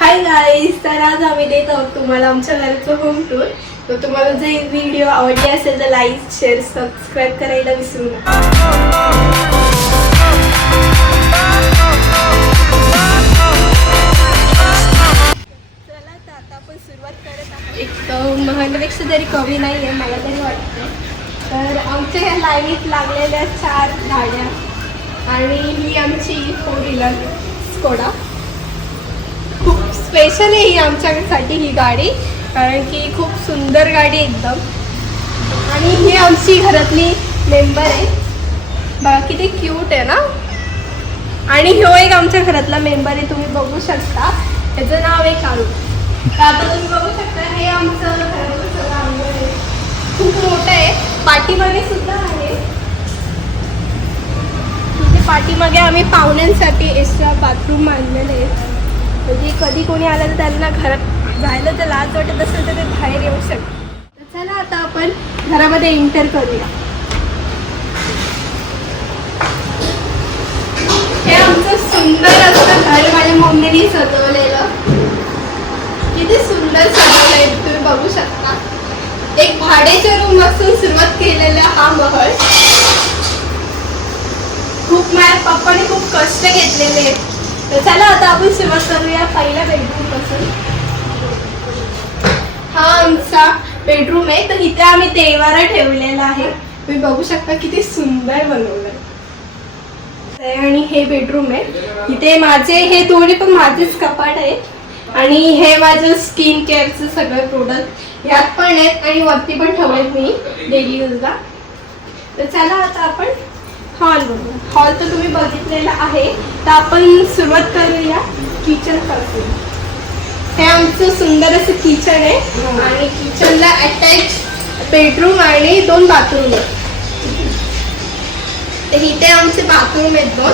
Hi guys तर आज आम्ही देत आहोत तुम्हाला आमच्या घराचं होम टूर तर तुम्हाला जे व्हिडिओ आवडले असेल तर लाईक शेअर सबस्क्राईब करायला विसरू नका. चला तर आता आपण सुरुवात करत आहोत. एक अं, तरी कमी नाही आहे मला तरी वाटतं तर आमच्या ह्या लाईनीत लागलेल्या चार गाड्या आणि ही आमची फोर व्हीलर स्कोडा स्पेशल आहे ही आमच्यासाठी ही गाडी कारण की खूप सुंदर गाडी एकदम. आणि ही आमची घरातली मेंबर आहे. बघा किती क्यूट आहे ना? आणि ह्यो एक आमच्या घरातला मेंबर आहे तुम्ही बघू शकता. त्याचं नाव आहे काळू आता तुम्ही बघू शकता हे आमचं घरातलं सगळं अंगण आहे. खूप मोठं आहे. पाठीमागे सुद्धा आहे. पाठीमागे आम्ही पाहुण्यांसाठी कधी कोणी आलं तर त्यांना घरात जायला तर लाज वाटत असेल तर ते बाहेर येऊ शकतात. तर चला आता आपण घरामध्ये एंटर करूया. हे आमचं सुंदर असं घर माझ्या मम्मीने सजवलेलं. किती सुंदर सजवलंय तुम्ही बघू शकता. एक भाड्याच्या रूमपासून सुरुवात केलेला हा महल. खूप माझ्या पप्पाने खूप कष्ट घेतलेले. आहेत तर चला आता आपण सुरुवात करूया पहिल्या बेडरूमपासून. हा आमचा बेडरूम आहे तर इथे आम्ही देवारा ठेवलेला आहे. तुम्ही बघू शकता किती सुंदर बनवलंय. आहे आणि हे बेडरूम आहे. इथे माझे हे दोन्ही पण माझेच कपाट आहेत. आणि हे माझं स्किन केअरचं सगळं प्रोडक्ट यात पण आहेत आणि वरती पण ठेवलेत मी डेली यूजला तर चला आता आपण हॉल हॉल तर तुम्ही बघितलेला आहे. तर आपण सुरुवात करूया. किचनपासून. हे आमचं सुंदर असं किचन आहे. आणि किचनला अटॅच बेडरूम आणि दोन बाथरूम आहेत तर इथे आमचे बाथरूम आहेत दोन.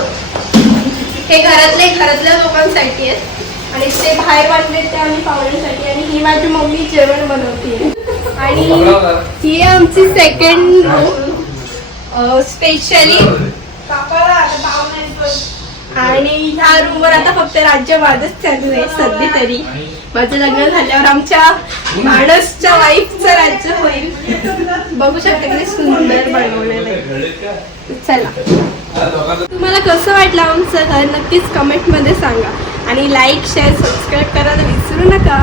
हे घरातले घरातल्या लोकांसाठी आहेत. आणि ते बाहेर बांधले ते आम्ही पाहुण्यांसाठी. आणि ही माझी मम्मी जेवण बनवते. आणि ही आमची सेकंड रूम स्पेशली आणि ह्या रूमवर आता फक्त राज्य माझंच चालू आहे सध्या तरी. माझं लग्न झाल्यावर आमच्या माणसच्या वाईफचं राज्य होईल. बघू शकता किती सुंदर बनवलेलं आहे. चला. तुम्हाला कसं वाटलं आमचं? घर नक्कीच कमेंटमध्ये सांगा. आणि लाईक शेअर सबस्क्राईब करायला विसरू नका.